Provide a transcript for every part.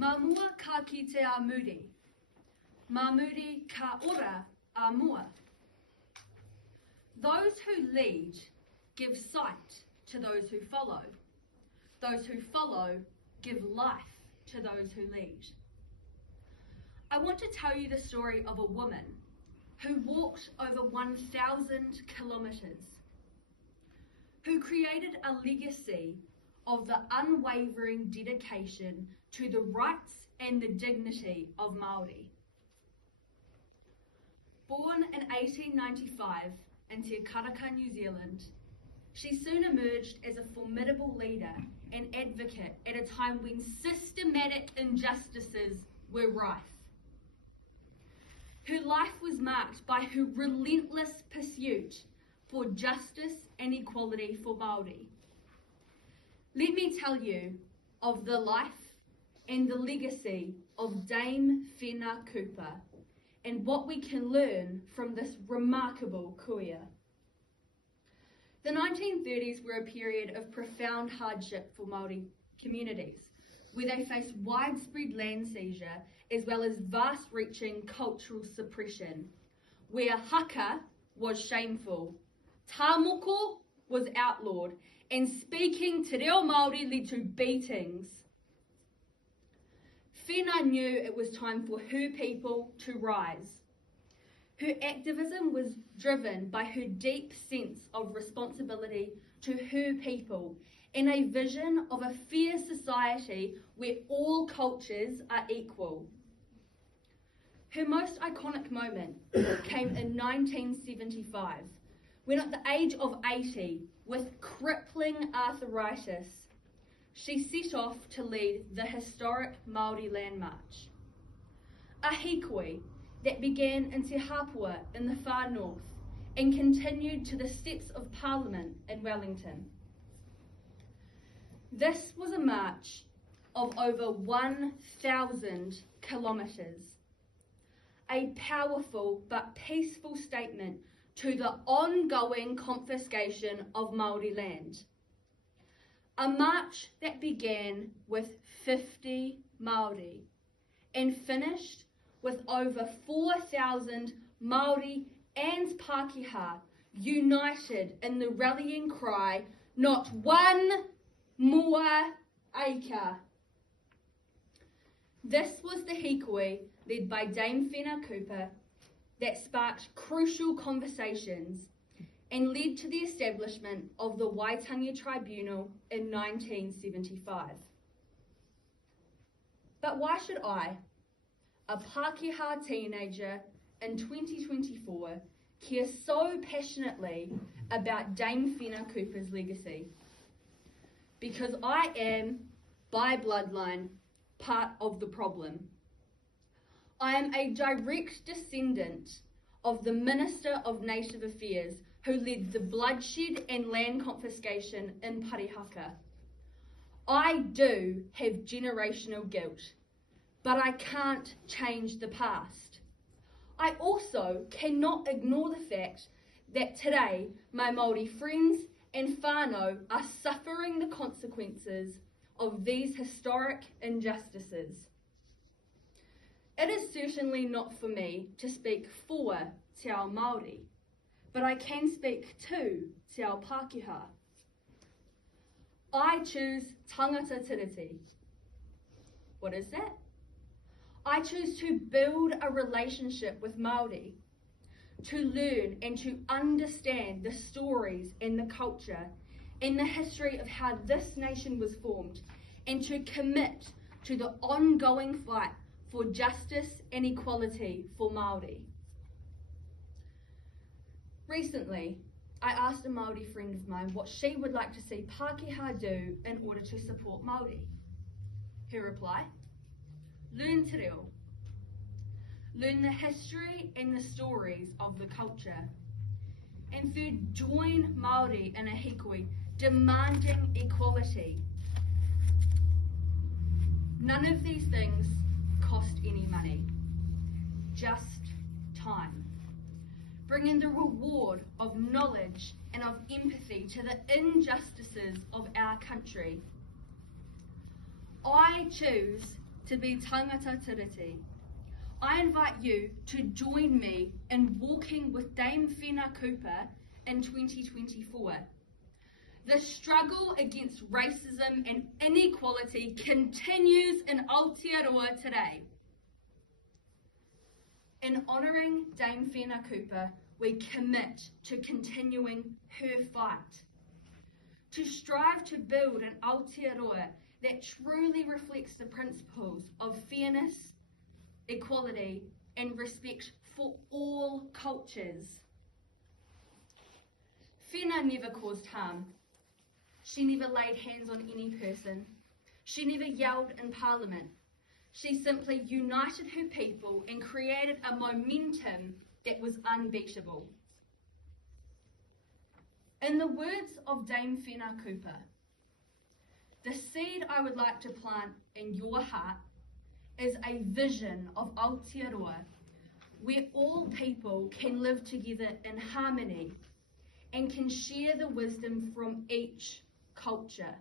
Ma mua ka kite a muri. Ma muri ka ora a mua. Those who lead give sight to those who follow. Those who follow give life to those who lead. I want to tell you the story of a woman who walked over 1,000 kilometres, who created a legacy of the unwavering dedication to the rights and the dignity of Māori. Born in 1895 in Te Karaka, New Zealand, she soon emerged as a formidable leader and advocate at a time when systematic injustices were rife. Her life was marked by her relentless pursuit for justice and equality for Māori. Let me tell you of the life and the legacy of Dame Whina Cooper and what we can learn from this remarkable kuia. The 1930s were a period of profound hardship for Māori communities, where they faced widespread land seizure as well as vast-reaching cultural suppression, where haka was shameful, tāmoko was outlawed, and speaking te reo Māori led to beatings. Whina knew it was time for her people to rise. Her activism was driven by her deep sense of responsibility to her people and a vision of a fair society where all cultures are equal. Her most iconic moment came in 1975, when at the age of 80, with crippling arthritis, she set off to lead the historic Māori Land March. A hikoi that began in Te Hapua in the far north and continued to the steps of Parliament in Wellington. This was a march of over 1,000 kilometres, a powerful but peaceful statement to the ongoing confiscation of Māori land. A march that began with 50 Māori and finished with over 4,000 Māori and Pākehā united in the rallying cry, "Not one more acre." This was the hikoi led by Dame Whina Cooper that sparked crucial conversations and led to the establishment of the Waitangi Tribunal in 1975. But why should I, a Pākehā teenager in 2024, care so passionately about Dame Whina Cooper's legacy? Because I am, by bloodline, part of the problem. I am a direct descendant of the Minister of Native Affairs who led the bloodshed and land confiscation in Parihaka. I do have generational guilt, but I can't change the past. I also cannot ignore the fact that today my Māori friends and whānau are suffering the consequences of these historic injustices. It is certainly not for me to speak for Te Ao Māori, but I can speak to Te Ao Pākehā. I choose tangata tiriti. What is that? I choose to build a relationship with Māori, to learn and to understand the stories and the culture and the history of how this nation was formed, and to commit to the ongoing fight for justice and equality for Māori. Recently, I asked a Māori friend of mine what she would like to see Pākehā do in order to support Māori. Her reply: learn te reo. Learn the history and the stories of the culture. And third, join Māori in a hikoi demanding equality. None of these things cost any money, just time. Bring in the reward of knowledge and of empathy to the injustices of our country. I choose to be tangata tiriti. I invite you to join me in walking with Dame Whina Cooper in 2024. The struggle against racism and inequality continues in Aotearoa today. In honouring Dame Whina Cooper, we commit to continuing her fight, to strive to build an Aotearoa that truly reflects the principles of fairness, equality, and respect for all cultures. Whina never caused harm. She never laid hands on any person. She never yelled in Parliament. She simply united her people and created a momentum that was unbeatable. In the words of Dame Whina Cooper, the seed I would like to plant in your heart is a vision of Aotearoa where all people can live together in harmony and can share the wisdom from each culture.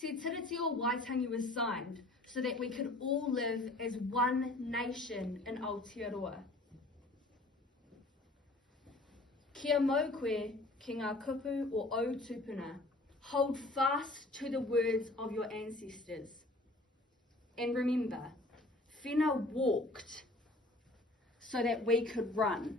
Te Tiriti o Waitangi was signed so that we could all live as one nation in Aotearoa. Kia mau koe ki ngā kupu o au tupuna. Hold fast to the words of your ancestors. And remember, Whina walked so that we could run.